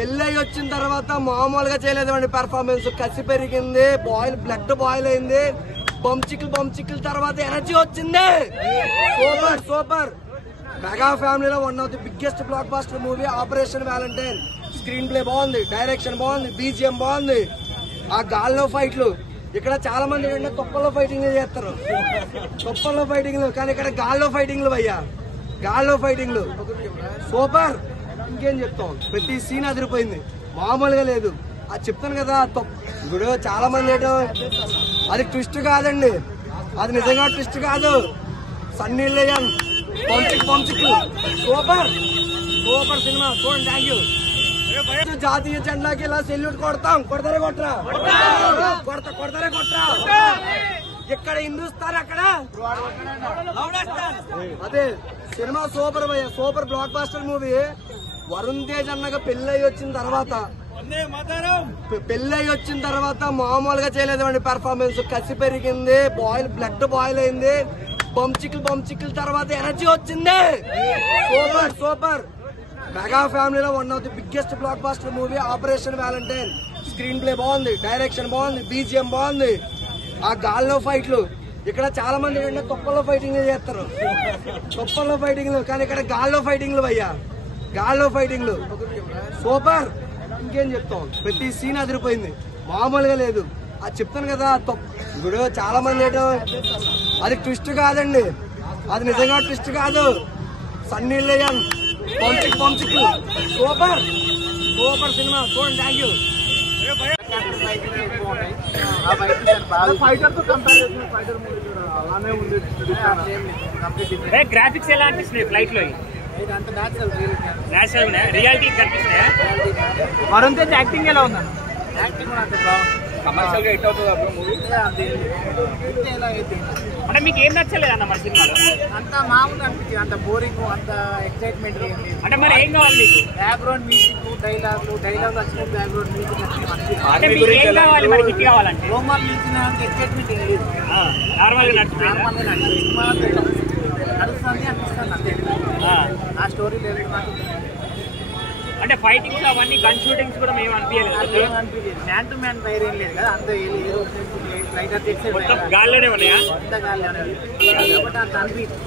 పెళ్ళై వచ్చిన తర్వాత మామూలుగా చేయలేదండి పెర్ఫార్మెన్స్. కసి పెరిగింది, బ్లడ్ బాయిల్ అయింది, బంచికల్ తర్వాత ఎనర్జీ వచ్చింది. Super super. మెగా ఫ్యామిలీలో one of the biggest blockbuster movie Operation Valentine. Screenplay బాగుంది, డైరెక్షన్ బాగుంది, బీజిఎం బాగుంది. ఆ గాల్లో ఫైట్లు ఇక్కడ చాలా మంది ఏంటంటే తుప్పల్లో ఫైటింగ్లు చేస్తారు, తుప్పల్లో ఫైటింగ్లు, కానీ ఇక్కడ గాల్లో ఫైటింగ్లు భయ్యా, గాల్లో ఫైటింగ్లు సూపర్. ఇంకేం చెప్తాం, ప్రతి సీన్ అదిరిపోయింది, మామూలుగా లేదు. అది చెప్తాను కదా, ఇప్పుడు చాలా మంది ఏంటో అది ట్విస్ట్ కాదండి, అది నిజంగా ట్విస్ట్ కాదు. సన్నీ లియోన్ పంచిక్ సూపర్ సూపర్ సినిమా. చూడండి, థ్యాంక్ యూ. జాతీయ జెండాకి ఇలా సెల్యూట్ కొడతాం. కొడతారే కొట్టరా, కొడతారే కొట్టరా. ఇక్కడ హిందూస్తాన్, అక్కడ అదే సినిమా సూపర్ భయ్య, super blockbuster movie. Varun Tej అన్నగా పెళ్ళై వచ్చిన తర్వాత మామూలుగా చేయలేదండి పెర్ఫార్మెన్స్. కసి పెరిగింది, బ్లడ్ బాయిల్ అయింది, బంచికల్ తర్వాత ఎనర్జీ వచ్చింది. Super super. మెగా ఫ్యామిలీలో one of the biggest blockbuster movie Operation Valentine. Screenplay బాగుంది, డైరెక్షన్ బాగుంది, బీజిఎం బాగుంది. ఆ గాల్లో ఫైట్లు ఇక్కడ చాలా మంది ఏంటంటే తుప్పల్లో ఫైటింగ్లు చేస్తారు, తుప్పల్లో ఫైటింగ్లు, కానీ ఇక్కడ గాల్లో ఫైటింగ్లు భయ్యా, గాల్లో ఫైటింగ్లు సూపర్. ఇంకేం చెప్తాం, ప్రతి సీన్ అదిరిపోయింది, మామూలుగా లేదు. అది చెప్తాను కదా, ఇప్పుడు చాలా మంది ఏంటో అది ట్విస్ట్ కాదండి, అది నిజంగా ట్విస్ట్ కాదు. సన్నీ లియోన్ పంచిక్ సూపర్ సూపర్ సినిమా. చూడండి, థ్యాంక్ యూ. గ్రాఫిక్స్ ఎలా అనిపిస్తున్నాయి ఫ్లైట్ లో? రియాలిటీ కనిపిస్తున్నాయా? వరుణ్ తేజ్ యాక్టింగ్ ఎలా ఉందా? యాక్టింగ్ కూడా అంత బాగుంది, కమర్షియల్ గా హిట్ అవుతుంది అప్పుడు మూవీ. అంటే మీకు ఏం నచ్చలేదు అన్న మరి సినిమాలో? అంత మామూలుగా అనిపించింది, అంత బోరింగ్, అంత ఎక్సైట్మెంట్ ఏం లేదు. అంటే మరి ఏం కావాలి మీకు? బ్యాక్గ్రౌండ్ మ్యూజిక్, డైలాగ్ వచ్చిన బ్యాక్గ్రౌండ్ మ్యూజిక్ అంటే మీకు ఏం కావాలి మరి హిట్ కావాలంటే? రోమాలు నిలిచిన ఎక్సైట్మెంట్ ఏం లేదు, నార్మల్ గా నడుస్తుంది అనిపిస్తుంది అంతే. ఆ స్టోరీ లేదు నాకు. అంటే ఫైటింగ్స్ అవన్నీ గన్ షూటింగ్స్ కూడా మేము అనిపించలేదు, మ్యాన్ టు మ్యాన్ ఫైర్ ఏం లేదు కదా, అంత ఏదో గాల్లోనే ఉన్నాయా? అంత గాలి అంత అనిపించింది.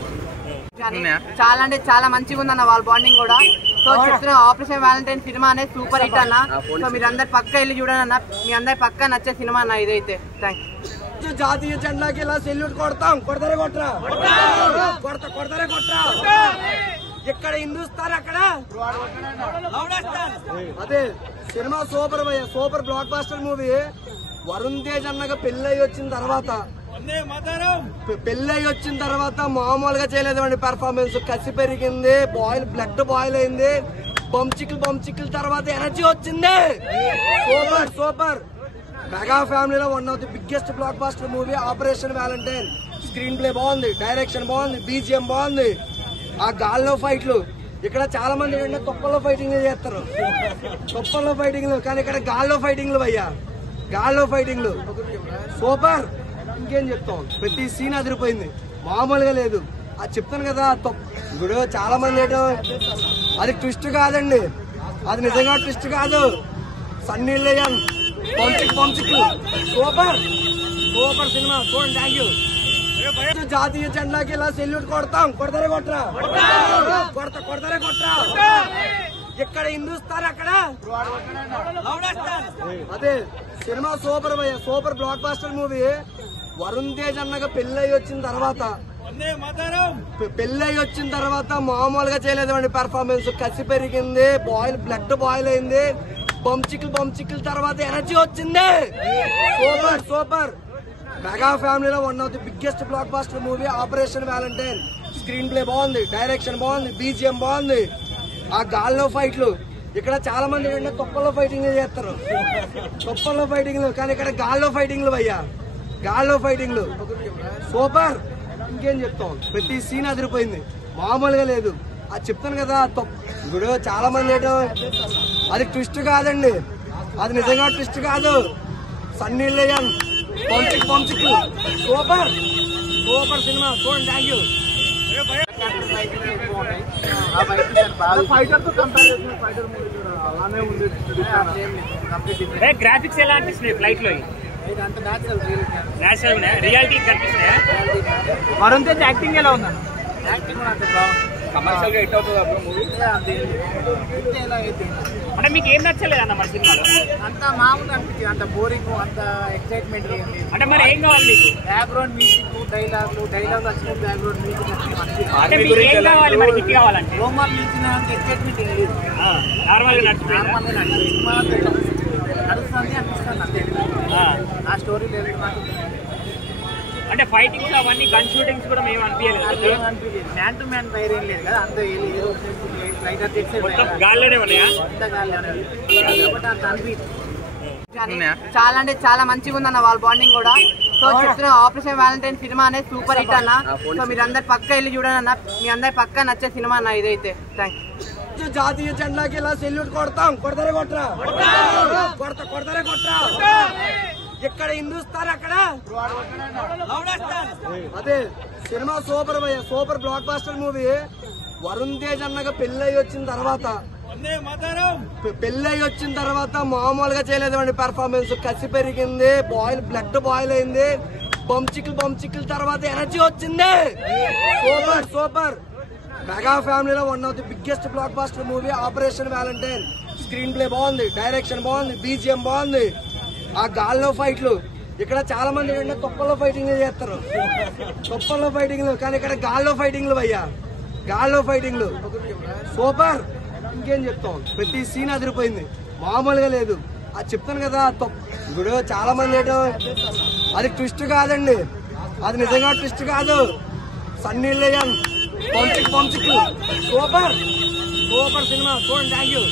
చాలా అంటే చాలా మంచిగా ఉందన్న వాళ్ళ బాండింగ్ కూడా. సో చెప్తున్నా, ఆపరేషన్ వ్యాలంటైన్ సినిమా అనేది సూపర్ హిట్ అన్న. సో మీరు అందరు పక్కా వెళ్ళి చూడండి అన్న, మీ అందరు పక్కా నచ్చే సినిమా అన్న ఇదైతే. Thank you. జాతీయ జెండాకి ఇలా సెల్యూట్ కొడతాం. కొడతారే కొట్టరా, కొడతారే కొట్టరా. ఇక్కడ హిందూస్తాన్, అక్కడ అదే సినిమా సూపర్ భయ్య, super blockbuster movie. Varun Tej అన్నగా పెళ్ళై వచ్చిన తర్వాత మామూలుగా చేయలేదండి పెర్ఫార్మెన్స్. కసి పెరిగింది, బ్లడ్ బాయిల్ అయింది, బంచికల్ తర్వాత ఎనర్జీ వచ్చింది. Super super. మెగా ఫ్యామిలీలో one of the biggest blockbuster movie Operation Valentine. Screenplay బాగుంది, డైరెక్షన్ బాగుంది, బీజిఎం బాగుంది. ఆ గాల్లో ఫైట్లు ఇక్కడ చాలా మంది ఏంటంటే తుప్పల్లో ఫైటింగ్లు చేస్తారు, తుప్పల్లో ఫైటింగ్లు, కానీ ఇక్కడ గాల్లో ఫైటింగ్లు భయ్యా, గాల్లో ఫైటింగ్లు సూపర్. ఇంకేం చెప్తాం, ప్రతి సీన్ అదిరిపోయింది, మామూలుగా లేదు. అది చెప్తాను కదా, ఇప్పుడు చాలా మంది ఏంటో అది ట్విస్ట్ కాదండి, అది నిజంగా ట్విస్ట్ కాదు. సన్నీ లియోన్ పంచిక్ సూపర్ సూపర్ సినిమా. చూడండి, థ్యాంక్ యూ. జాతీయ జెండాకి ఇలా సెల్యూట్ కొడతాం. కొడతారే కొట్టరా, కొడతారే కొట్టరా. ఇక్కడ హిందూస్తాన్, అక్కడ అదే సినిమా సూపర్ భయ్య, super blockbuster movie. Varun Tej అన్నగా పెళ్ళై వచ్చిన తర్వాత మామూలుగా చేయలేదండి పెర్ఫార్మెన్స్. కసి పెరిగింది, బ్లడ్ బాయిల్ అయింది, బంచికల్ తర్వాత ఎనర్జీ వచ్చింది. Super super. మెగా ఫ్యామిలీలో one of the biggest blockbuster movie Operation Valentine. Screenplay బాగుంది, డైరెక్షన్ బాగుంది, బీజిఎం బాగుంది. ఆ గాల్లో ఫైట్లు ఇక్కడ చాలా మంది ఏంటంటే తుప్పల్లో ఫైటింగ్లు చేస్తారు, తుప్పల్లో ఫైటింగ్లు, కానీ ఇక్కడ గాల్లో ఫైటింగ్లు భయ్యా, గాల్లో ఫైటింగ్లు సూపర్. ఇంకేం చెప్తాం, ప్రతి సీన్ అదిరిపోయింది, మామూలుగా లేదు. అది చెప్తాను కదా, ఇప్పుడు చాలా మంది ఏంటో అది ట్విస్ట్ కాదండి, అది నిజంగా ట్విస్ట్ కాదు. సన్నీ లియోన్ పంచిక్ సూపర్ సూపర్ సినిమా. చూడండి, థ్యాంక్ యూ. ఫైటింగ్ ఎక్కువ ఉంటాయి. ఆ ఫైటింగ్ బాగా ఫైటర్ తో కంపేర్ చేసిన ఫైటర్ మూవీ అలానే ఉంది. కంప్లీట్ గ్రాఫిక్స్ ఎలా అనిపిస్తున్నాయి ఫ్లైట్ లో? ఇదంతా న్యాచురల్ రియాలిటీ కనిపిస్తున్నాయా? వరుణ్ తేజ్ యాక్టింగ్ ఎలా ఉందన్న? యాక్టింగ్ కూడా అంత బాగుంది. కమర్షియల్ గా హిట్ అవుతుంది అప్పుడు మూవీ. ఎలా అయితే అంటే మీకు ఏం నచ్చలేదు అన్న మన సినిమాలో? అంత మామూలుగా అనిపించింది. అంత బోరింగ్, అంత ఎక్సైట్మెంట్ ఏం లేదు. అంటే మరి ఏం కావాలి మీకు? బ్యాక్గ్రౌండ్ మ్యూజిక్, డైలాగ్ వచ్చిన బ్యాక్గ్రౌండ్ మ్యూజిక్ అంటే మీకు ఏం కావాలి మరి హిట్ కావాలంటే? రోమాలు నిలిచిన ఎక్సైట్మెంట్ ఏం లేదు. నార్మల్ గా నడిచిపోయిందా? నార్మల్గా నడుస్తుంది అనిపిస్తుంది అంతే. ఆ స్టోరీ లేదు నాకు. అంటే ఫైటింగ్స్ అవన్నీ గన్ షూటింగ్స్ కూడా మేము అనిపించలేదు. మ్యాన్ టు మ్యాన్ ఫైర్ ఏం లేదు కదా, అంత ఏదో లైటర్ మొత్తం గాల్లోనే ఉన్నాయా? అంత గాలి అంత అనిపించింది. చాలా అంటే చాలా మంచిగా ఉందన్న వాళ్ళ బాండింగ్ కూడా. సో చెప్తున్నా ఆపరేషన్ వ్యాలంటైన్ సినిమా అనేది సూపర్ హిట్ అన్న. సో మీరు అందరు పక్క వెళ్ళి చూడండి అన్న, మీ అందరి పక్క నచ్చే సినిమా అన్న ఇదైతే. Thank you. జాతీయ జెండాకి ఇలా సెల్యూట్ కొడతాం. కొడతారే కొట్టరా? కొడతారే కొట్టరా? ఇక్కడ హిందుస్థాన్, అక్కడ అదే సినిమా సూపర్ భయ్య, super blockbuster movie. Varun Tej అన్నగా పెళ్ళయి వచ్చిన తర్వాత మామూలుగా చేయలేదండి పెర్ఫార్మెన్స్. కసి పెరిగింది, బ్లడ్ బాయిల్ అయింది, బంచికిల్ తర్వాత ఎనర్జీ వచ్చింది. Super super. మెగా ఫ్యామిలీలో one of the biggest blockbuster movie Operation Valentine. Screenplay బాగుంది, డైరెక్షన్ బాగుంది, బీజిఎం బాగుంది. ఆ గాల్లో ఫైట్లు, ఇక్కడ చాలా మంది ఏంటంటే తుప్పల్లో ఫైటింగ్లు చేస్తారు, తుప్పల్లో ఫైటింగ్లు, కానీ ఇక్కడ గాల్లో ఫైటింగ్లు భయ్యా, గాల్లో ఫైటింగ్లు సూపర్. ఇంకేం చెప్తాం, ప్రతి సీన్ అదిరిపోయింది, మామూలుగా లేదు. అది చెప్తాను కదా, ఇప్పుడు చాలా మంది ఏంటో అది ట్విస్ట్ కాదండి, అది నిజంగా ట్విస్ట్ కాదు. సన్నీ లియోన్ పంచిక్ సూపర్ సూపర్ సినిమా. చూడండి. Thank you.